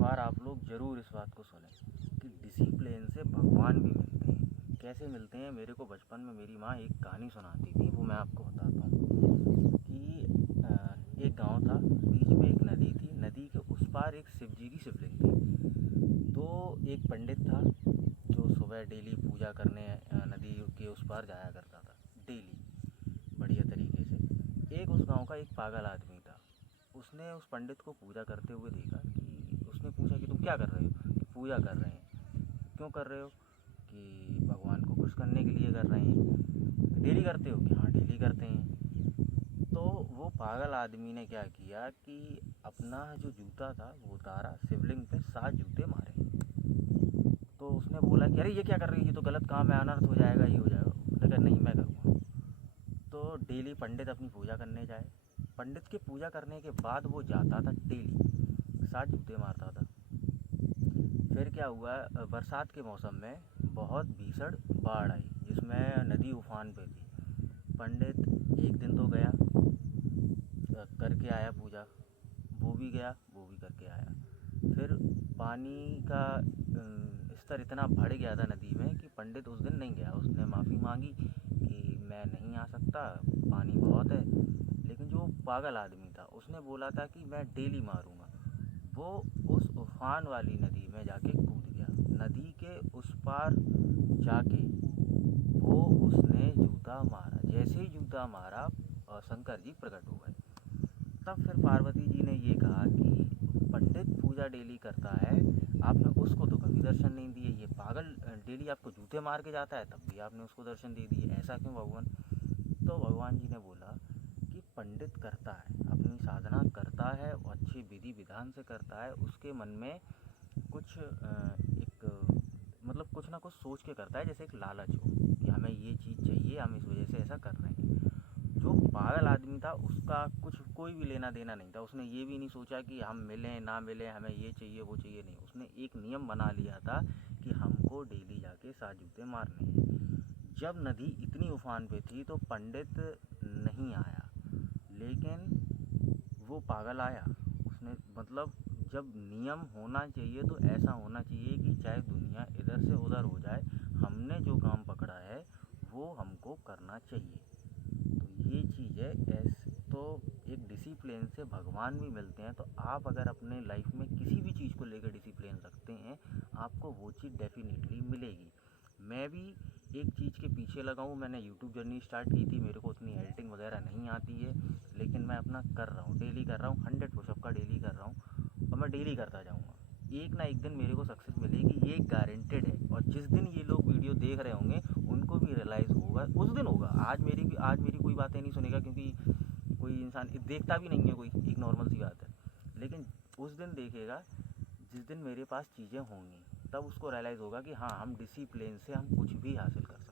बार आप लोग ज़रूर इस बात को सुने कि डिसिप्लिन से भगवान भी मिलते हैं। कैसे मिलते हैं? मेरे को बचपन में मेरी माँ एक कहानी सुनाती थी, वो मैं आपको बताता हूँ कि एक गांव था, बीच में एक नदी थी, नदी के उस पार एक शिव जी की शिवलिंग थी। तो एक पंडित था जो सुबह डेली पूजा करने नदी के उस पार जाया करता था, डेली बढ़िया तरीके से। एक उस गांव का एक पागल आदमी था, उसने उस पंडित को पूजा करते हुए देखा कि उसने पूछा कि तुम क्या कर रहे हो? कि पूजा कर रहे हैं। क्यों कर रहे हो? कि भगवान को खुश करने के लिए कर रहे हैं। डेली करते हो? कि हाँ डेली करते हैं। तो वो पागल आदमी ने क्या किया कि अपना जो जूता था वो उतारा, शिवलिंग पे 7 जूते मारे। तो उसने बोला कि अरे ये क्या कर रही है, ये तो गलत काम है, अनर्थ हो जाएगा, ये हो जाएगा। उसने कहा नहीं, मैं करूँगा। तो डेली पंडित अपनी पूजा करने जाए। पंडित के पूजा करने के बाद वो जाता था, डेली 7 जूते मारता था। फिर क्या हुआ, बरसात के मौसम में बहुत भीषण बाढ़ आई जिसमें नदी उफान पे थी। पंडित एक दिन तो गया, करके आया पूजा, वो भी गया, वो भी करके आया। फिर पानी का स्तर इतना बढ़ गया था नदी में कि पंडित उस दिन नहीं गया। उसने माफ़ी मांगी कि मैं नहीं आ सकता, पानी बहुत है। लेकिन जो पागल आदमी था उसने बोला था कि मैं डेली मारूंगा। वो उस उफान वाली नदी में जाके कूद गया। नदी के उस पार जाके वो उसने जूता मारा। जैसे ही जूता मारा, शंकर जी प्रकट हो गए। तब फिर पार्वती जी ने ये कहा कि पंडित पूजा डेली करता है, आपने उसको तो कभी दर्शन नहीं दिए। ये पागल डेली आपको जूते मार के जाता है, तब भी आपने उसको दर्शन दे दिए, ऐसा क्यों भगवान? तो भगवान जी ने बोला कि पंडित करता है, अपनी साधना करता है, अच्छी विधि विधान से करता है, उसके मन में कुछ एक मतलब कुछ ना कुछ सोच के करता है, जैसे एक लालच हो कि हमें ये चीज़ चाहिए, हम इस वजह से ऐसा कर रहे हैं। जो पागल आदमी था उसका कुछ कोई भी लेना देना नहीं था। उसने ये भी नहीं सोचा कि हम मिलें ना मिलें, हमें ये चाहिए वो चाहिए, नहीं। उसने एक नियम बना लिया था कि हमको डेली जाके 7 जूते मारने हैं। जब नदी इतनी उफान पे थी तो पंडित नहीं आया, लेकिन वो पागल आया। उसने मतलब जब नियम होना चाहिए तो ऐसा होना चाहिए कि चाहे दुनिया इधर से उधर हो जाए, हमने जो काम पकड़ा है वो हमको करना चाहिए। तो ये चीज़ है। ऐसे तो एक डिसिप्लिन से भगवान भी मिलते हैं। तो आप अगर अपने लाइफ में किसी भी चीज़ को लेकर डिसिप्लिन रखते हैं, आपको वो चीज़ डेफिनेटली मिलेगी। मैं भी एक चीज़ के पीछे लगा हूँ। मैंने यूट्यूब जर्नी स्टार्ट की थी, मेरे को उतनी एडिटिंग वगैरह नहीं आती है, लेकिन मैं अपना कर रहा हूँ, डेली कर रहा हूँ, 100 पुशअप का डेली कर रहा हूँ और मैं डेली करता जाऊँगा। एक ना एक दिन मेरे को सक्सेस मिलेगी, ये गारंटेड है। और जिस दिन ये लोग वीडियो देख रहे होंगे उनको भी रियलाइज़ होगा, उस दिन होगा। आज मेरी कोई बातें नहीं सुनेगा, क्योंकि कोई इंसान देखता भी नहीं है, कोई एक नॉर्मल सी बात है। लेकिन उस दिन देखेगा जिस दिन मेरे पास चीज़ें होंगी, तब उसको रियलाइज़ होगा कि हाँ, हम डिसिप्लिन से हम कुछ भी हासिल कर सकते हैं।